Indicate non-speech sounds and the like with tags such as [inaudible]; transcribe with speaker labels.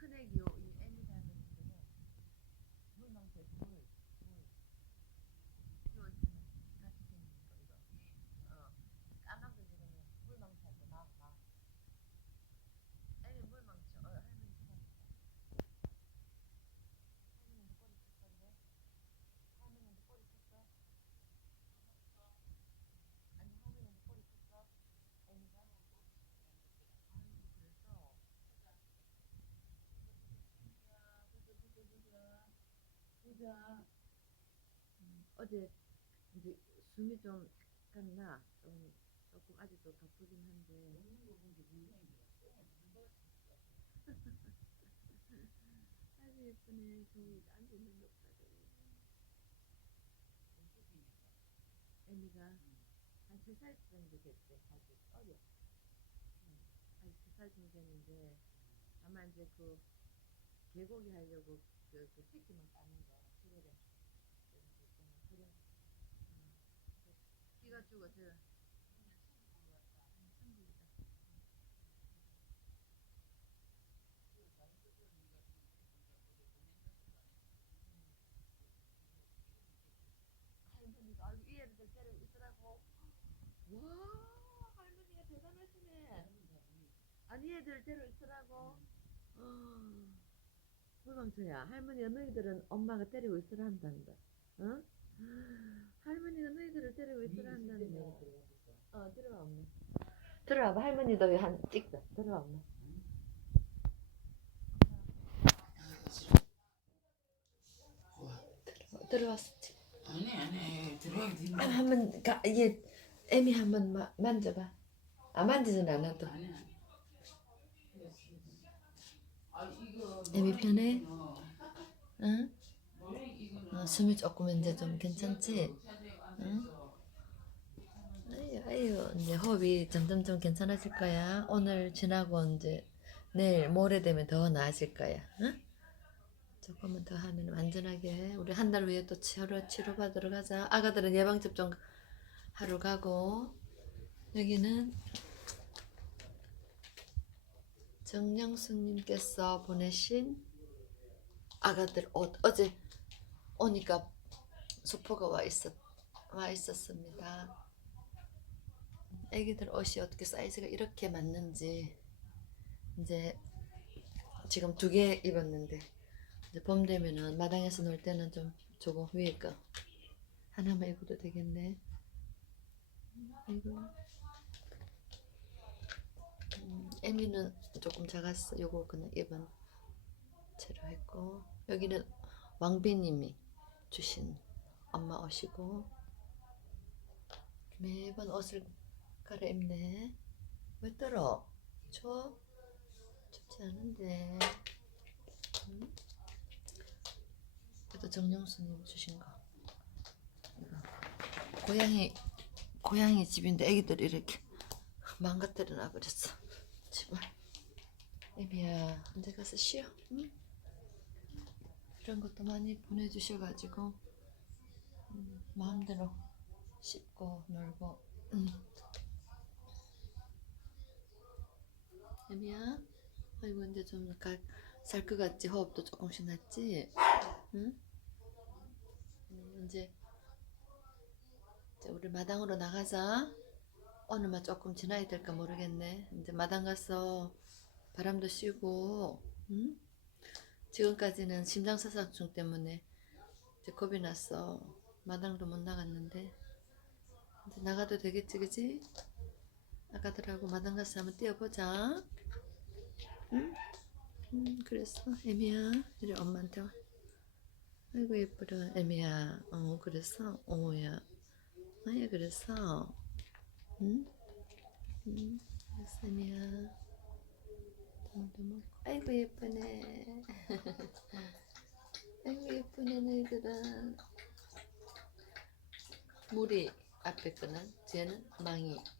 Speaker 1: 큰 애기요. 이 애미 닮은이들은 물망새 물, 물. 이거 있잖아. 같이 생긴 거 이거. 어. 까맣게 지금 물망새도 막 막. 애미 물망새. 어, 할머니 찾아봤다. 할머니도 꼬리 쳤던데? 할머니도 꼬리 쳤어? 아니 할머니도 꼬리 쳤어? 애미가? 아이고 그랬어? 보자. 음, 어제 이제 숨이 좀 갔나? 좀 조금 아직도 가쁘긴 한데. 아주 예쁘네. 저기 앉아 있는 것 봐. 저기. 애미가 한 세 살 정도 됐대. 아직 어려. 응. 아직 세 살 정도 됐는데 아마 이제 그 개고기 하려고 그, 그 새끼만 까는 거 그거래. 그래. 응. 끼가 죽어 저. 응, 천국이다. 할머니가 할머니가 대단하시네. 아니 애들 데리고 있더라고. 어. 물방초야 할머니가 너희들은 엄마가 데리고 있으라 한단다. 어? 너희들을 데리고 있으라 한다는데. 어 들어와 엄마. 들어와봐 할머니도 한 찍자. 들어와 엄마. 들어왔어.
Speaker 2: 아니 아니 들어가기
Speaker 1: 아,
Speaker 2: 힘들어
Speaker 1: 한번 가, 얘 애미 한번 마, 만져봐. 아 만지진 않아도.
Speaker 2: 아니 아니 아 이거
Speaker 1: 애미 편해?
Speaker 2: 어,
Speaker 1: 응? 어, 숨이 조금 이제 좀 괜찮지? 응? 아유, 이제 호흡이 점점점 괜찮아질 거야. 오늘 지나고 이제 내일 모레 되면 더 나아질 거야. 응? 조금만 더 하면 완전하게 우리 한 달 후에 또 치료 치료 받으러 가자. 아가들은 예방 접종 하러 가고 여기는 정영수님께서 보내신 아가들 옷 어제 오니까 소포가 와 있었 와 있었습니다. 애기들 옷이 어떻게 사이즈가 이렇게 맞는지 이제 지금 두 개 입었는데 이제 봄 되면은 마당에서 놀 때는 좀 조금 위에 거 하나만 입어도 되겠네. 아이고. 음, 에미는 조금 작았어. 요거 그냥 입은 채로 했고 여기는 왕비님이 주신 엄마 옷이고 매번 옷을 갈아입네. 왜 떨어? 추워? 춥지 않은데. 응? 그래도 정영수님 주신 거. 이거. 고양이 고양이 집인데 애기들이 이렇게 망가뜨려 놔버렸어. 제발. 애미야, 언제 가서 쉬어? 응? 이런 것도 많이 보내주셔가지고 음, 마음대로 씻고 놀고 음. 애미야 아이고 이제 좀살것 같지 호흡도 조금씩 났지 응? 음, 이제 이제 우리 마당으로 나가자 오늘만 조금 지나야 될까 모르겠네 이제 마당 가서 바람도 쐬고 응? 지금까지는 심장사상충 때문에 이제 겁이 났어. 마당도 못 나갔는데 이제 나가도 되겠지, 그지? 아까들하고 마당 가서 한번 뛰어보자. 응? 응, 그랬어. 애미야, 이래 엄마한테 와. 아이고 예쁘라, 애미야. 어, 그랬어. 어머야. 아예 그랬어. 응? 응, 그랬어, 애미야. 돈도 먹고. 아이고 예쁘네. [laughs] 아이고 예쁘네 너희들은. 물이 앞에 거는 쟤는 망이. 응.